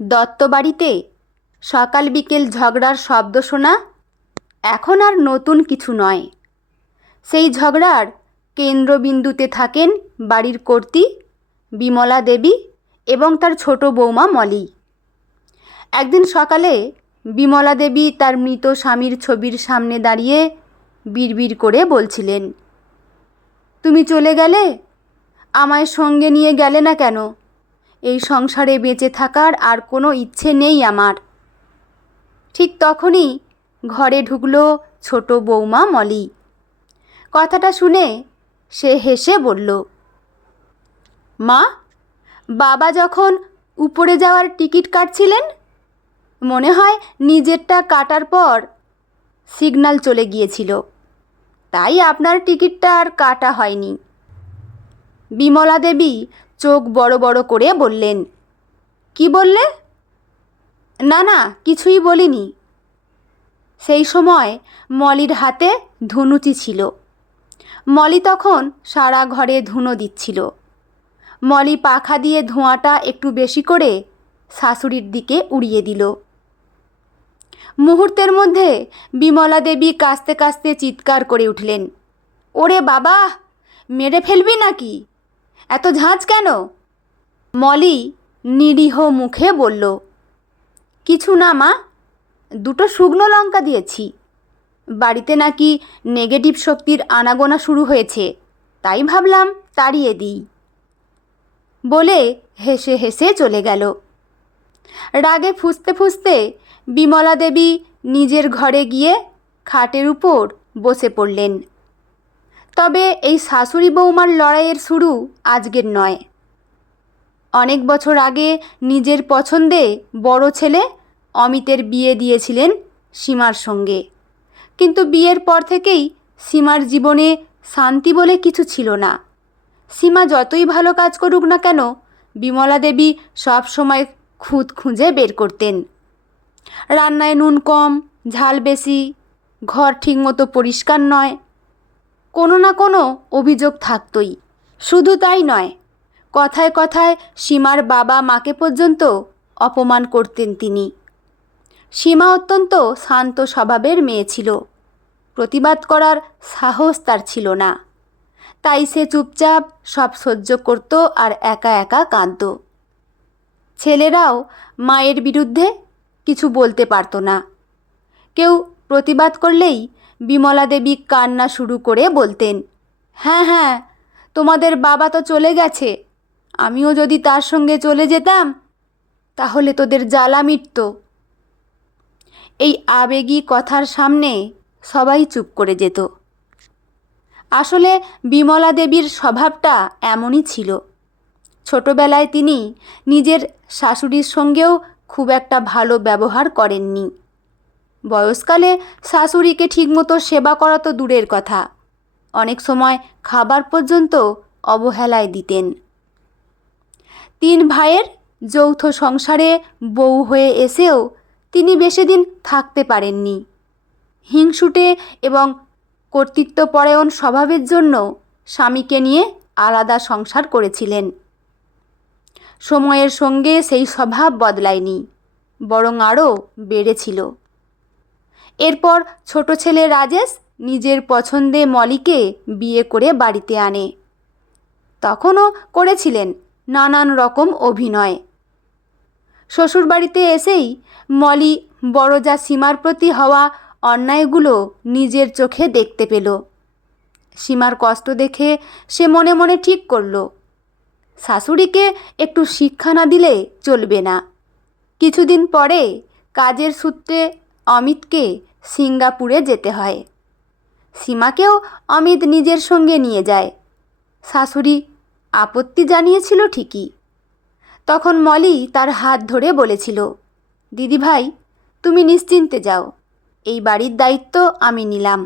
দত্ত বাড়িতে সকাল বিকেল ঝগড়ার শব্দ শোনা এখন আর নতুন কিছু নয়। সেই ঝগড়ার কেন্দ্রবিন্দুতে থাকেন বাড়ির কর্ত্রী বিমলা দেবী এবং তার ছোট বৌমা মলি। একদিন সকালে বিমলা দেবী তার মৃত স্বামীর ছবির সামনে দাঁড়িয়ে বিড়বিড় করে বলছিলেন, তুমি চলে গেলে, আমায় সঙ্গে নিয়ে গেলে না কেন? এই সংসারে বেঁচে থাকার আর কোনো ইচ্ছে নেই আমার। ঠিক তখনই ঘরে ঢুকলো ছোট বৌমা মলি। কথাটা শুনে সে হেসে বলল, মা, বাবা যখন উপরে যাওয়ার টিকিট কাটছিলেন, মনে হয় নিজেরটা কাটার পর সিগন্যাল চলে গিয়েছিল, তাই আপনার টিকিটটা আর কাটা হয়নি। বিমলা দেবী চোখ বড় বড় করে বললেন, কি বললে? না না, কিছুই বলিনি। সেই সময় মলির হাতে ধনুচি ছিল। মলি তখন সারা ঘরে ধুনো দিচ্ছিল। মলি পাখা দিয়ে ধোঁয়াটা একটু বেশি করে শাশুড়ির দিকে উড়িয়ে দিল। মুহূর্তের মধ্যে বিমলা দেবী কাঁচতে কাঁচতে চিৎকার করে উঠলেন, ওরে বাবা, মেরে ফেলবি নাকি? এত ঝাঁজ কেন? মলি নিরীহ মুখে বলল, কিছু না মা, দুটো শুকনো লঙ্কা দিয়েছি। বাড়িতে নাকি নেগেটিভ শক্তির আনাগোনা শুরু হয়েছে, তাই ভাবলাম তাড়িয়ে দিই। বলে হেসে হেসে চলে গেল। রাগে ফুঁসতে ফুঁসতে বিমলা দেবী নিজের ঘরে গিয়ে খাটের উপর বসে পড়লেন। তবে এই শাশুড়ি বৌমার লড়াইয়ের শুরু আজকের নয়। অনেক বছর আগে নিজের পছন্দে বড় ছেলে অমিতের বিয়ে দিয়েছিলেন সীমার সঙ্গে, কিন্তু বিয়ের পর থেকেই সীমার জীবনে শান্তি বলে কিছু ছিল না। সীমা যতই ভালো কাজ করুক না কেন, বিমলা দেবী সব সময় খুঁত খুঁজে বের করতেন। রান্নায় নুন কম, ঝাল বেশি, ঘর ঠিকমতো পরিষ্কার নয়, কোনো না কোনো অভিযোগ থাকতই। শুধু তাই নয়, কথায় কথায় সীমার বাবা মাকে পর্যন্ত অপমান করতেন তিনি। সীমা অত্যন্ত শান্ত স্বভাবের মেয়ে ছিল, প্রতিবাদ করার সাহস তার ছিল না। তাই সে চুপচাপ সব সহ্য করত আর একা একা কাঁদত। ছেলেরাও মায়ের বিরুদ্ধে কিছু বলতে পারত না। কেউ প্রতিবাদ করলেই বিমলা দেবী কান্না শুরু করে বলতেন, হ্যাঁ হ্যাঁ, তোমাদের বাবা তো চলে গেছে, আমিও যদি তার সঙ্গে চলে যেতাম তাহলে তোদের জ্বালা মিটত। এই আবেগী কথার সামনে সবাই চুপ করে যেত। আসলে বিমলা দেবীর স্বভাবটা এমনই ছিল। ছোটবেলায় তিনি নিজের শাশুড়ির সঙ্গেও খুব একটা ভালো ব্যবহার করেননি। বয়সকালে শাশুড়িকে ঠিকমতো সেবা করা তো দূরের কথা, অনেক সময় খাবার পর্যন্ত অবহেলায় দিতেন। 3 ভাইয়ের যৌথ সংসারে বউ হয়ে এসেও তিনি বেশিদিন থাকতে পারেননি। হিংসুটে এবং কর্তৃত্বপরায়ণ স্বভাবের জন্য স্বামীকে নিয়ে আলাদা সংসার করেছিলেন। সময়ের সঙ্গে সেই স্বভাব বদলায়নি, বরং আরও বেড়েছিল। এরপর ছোট ছেলে রাজেশ নিজের পছন্দে মলিকে বিয়ে করে বাড়িতে আনে। তখনও করেছিলেন নানান রকম অভিনয়। শ্বশুরবাড়িতে এসেই মলি বড় যা সীমার প্রতি হওয়া অন্যায়গুলো নিজের চোখে দেখতে পেল। সীমার কষ্ট দেখে সে মনে মনে ঠিক করল, শাশুড়িকে একটু শিক্ষা না দিলে চলবে না। কিছুদিন পরে কাজের সূত্রে অমিতকে সিঙ্গাপুরে যেতে হয়। সীমাকেও অমিত নিজের সঙ্গে নিয়ে যায়। শাশুড়ি আপত্তি জানিয়েছিল ঠিকই। তখন মলি তার হাত ধরে বলেছিল, দিদিভাই, তুমি নিশ্চিন্তে যাও, এই বাড়ির দায়িত্ব আমি নিলাম।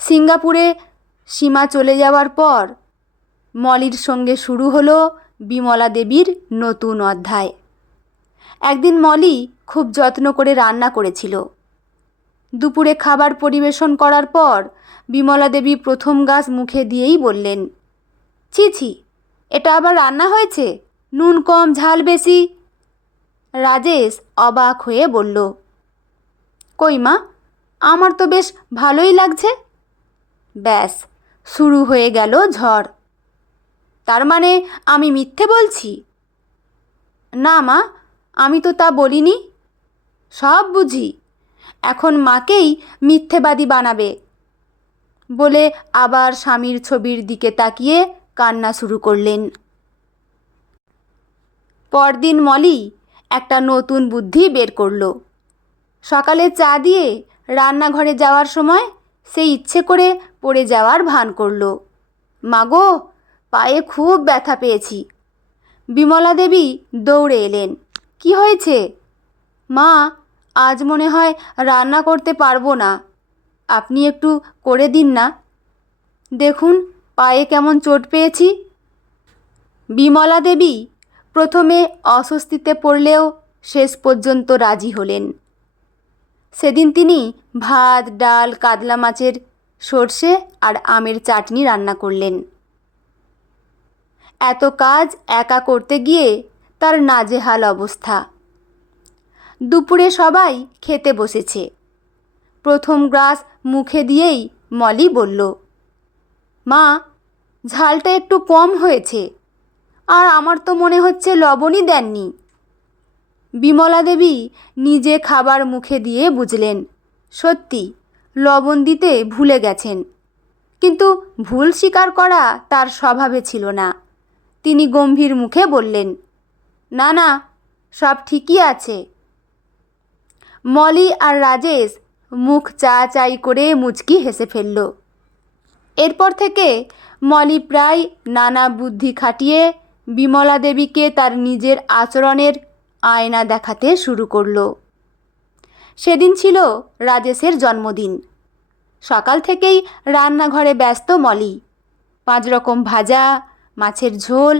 সিঙ্গাপুরে সীমা চলে যাওয়ার পর মলির সঙ্গে শুরু হলো বিমলা দেবীর নতুন অধ্যায়। একদিন মলি খুব যত্ন করে রান্না করেছিল। দুপুরে খাবার পরিবেশন করার পর বিমলা দেবী প্রথম গাছ মুখে দিয়েই বললেন, ছি ছি, এটা আবার রান্না হয়েছে? নুন কম, ঝাল বেশি, রাজেশ অবাক হয়ে বলল, কই মা, আমার তো বেশ ভালোই লাগছে। ব্যাস, শুরু হয়ে গেল ঝড়। তার মানে আমি মিথ্যে বলছি? না মা, আমি তো তা বলিনি। সব বুঝি, এখন মাকেই মিথ্যেবাদী বানাবে। বলে আবার স্বামীর ছবির দিকে তাকিয়ে কান্না শুরু করলেন। পরদিন মলি একটা নতুন বুদ্ধি বের করলো। সকালে চা দিয়ে রান্নাঘরে যাওয়ার সময় সে ইচ্ছে করে পড়ে যাওয়ার ভান করলো। মাগো, পায়ে খুব ব্যথা পেয়েছি। বিমলা দেবী দৌড়ে এলেন। কি হয়েছে? মা, আজ মনে হয় রান্না করতে পারবো না, আপনি একটু করে দিন না। দেখুন পায়ে কেমন চোট পেয়েছি। বিমলা দেবী প্রথমে অস্বস্তিতে পড়লেও শেষ পর্যন্ত রাজি হলেন। সেদিন তিনি ভাত, ডাল, কাতলা মাছের সর্ষে আর আমের চাটনি রান্না করলেন। এত কাজ একা করতে গিয়ে তার নাজেহাল অবস্থা। দুপুরে সবাই খেতে বসেছে। প্রথম গ্রাস মুখে দিয়েই মলি বলল, মা, ঝালটা একটু কম হয়েছে, আর আমার তো মনে হচ্ছে লবণই দেননি। বিমলা দেবী নিজে খাবার মুখে দিয়ে বুঝলেন সত্যি লবণ দিতে ভুলে গেছেন, কিন্তু ভুল স্বীকার করা তার স্বভাবে ছিল না। তিনি গম্ভীর মুখে বললেন, না না, সব ঠিকই আছে। মলি আর রাজেশ মুখ চাই করে মুচকি হেসে ফেলল। এরপর থেকে মলি প্রায় নানা বুদ্ধি খাটিয়ে বিমলা দেবীকে তার নিজের আচরণের আয়না দেখাতে শুরু করল। সেদিন ছিল রাজেশের জন্মদিন। সকাল থেকেই রান্নাঘরে ব্যস্ত মলি। 5 রকম ভাজা, মাছের ঝোল,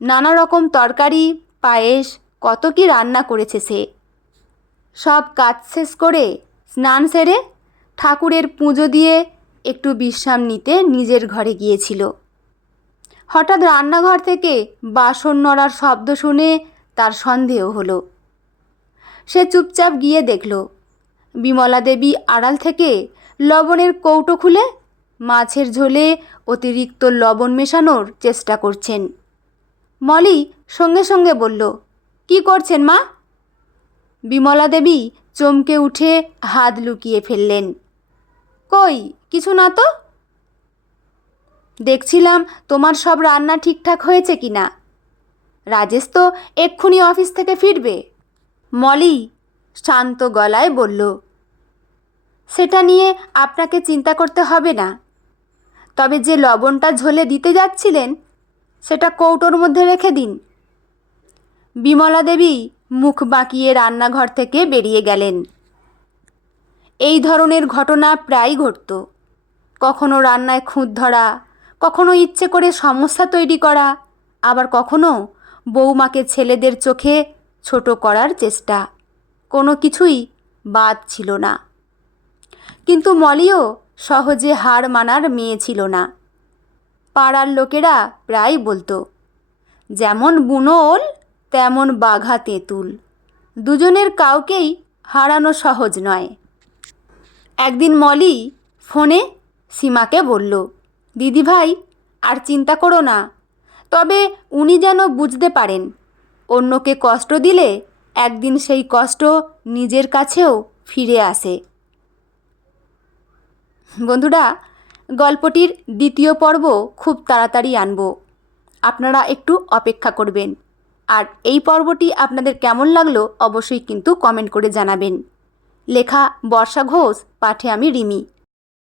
নানা রকম তরকারি, পায়েস, কত কি রান্না করেছে সে। সব কাজ শেষ করে স্নান সেরে ঠাকুরের পুজো দিয়ে একটু বিশ্রাম নিতে নিজের ঘরে গিয়েছিল। হঠাৎ রান্নাঘর থেকে বাসন নড়ার শব্দ শুনে তার সন্দেহ হলো। সে চুপচাপ গিয়ে দেখল বিমলা দেবী আড়াল থেকে লবণের কৌটো খুলে মাছের ঝোলে অতিরিক্ত লবণ মেশানোর চেষ্টা করছেন। মলি সঙ্গে সঙ্গে বলল, কি করছেন মা? বিমলা দেবী চমকে উঠে হাত লুকিয়ে ফেললেন। কই, কিছু না তো। দেখছিলাম তোমার সব রান্না ঠিকঠাক হয়েছে কি না। রাজেশ তো এক্ষুনি অফিস থেকে ফিরবে। মলি শান্ত গলায় বলল, সেটা নিয়ে আপনাকে চিন্তা করতে হবে না, তবে যে লবণটা ঝোলে দিতে যাচ্ছিলেন সেটা কৌটোর মধ্যে রেখে দিন। বিমলা দেবী মুখ বাঁকিয়ে রান্নাঘর থেকে বেরিয়ে গেলেন। এই ধরনের ঘটনা প্রায় ঘটত। কখনো রান্নায় খুঁত ধরা, কখনো ইচ্ছে করে সমস্যা তৈরি করা, আবার কখনো বৌমাকে ছেলেদের চোখে ছোট করার চেষ্টা। কোনো কিছুই বাদ ছিল না। কিন্তু মলিও সহজে হার মানার মেয়ে ছিল না। পাড়ার লোকেরা প্রায় বলতো, যেমন বুনো ওল তেমন বাঘা তেঁতুল, দুজনের কাউকেই হারানো সহজ নয়। একদিন মলি ফোনে সীমাকে বলল, দিদিভাই আর চিন্তা করো না, তবে উনি যেন বুঝতে পারেন অন্যকে কষ্ট দিলে একদিন সেই কষ্ট নিজের কাছেও ফিরে আসে। বন্ধুরা, গল্পটির দ্বিতীয় পর্ব খুব তাড়াতাড়ি আনব, আপনারা একটু অপেক্ষা করবেন। আর এই পর্বটি আপনাদের কেমন লাগলো অবশ্যই কিন্তু কমেন্ট করে জানাবেন। লেখা বর্ষা ঘোষ, পাঠে আমি রিমি।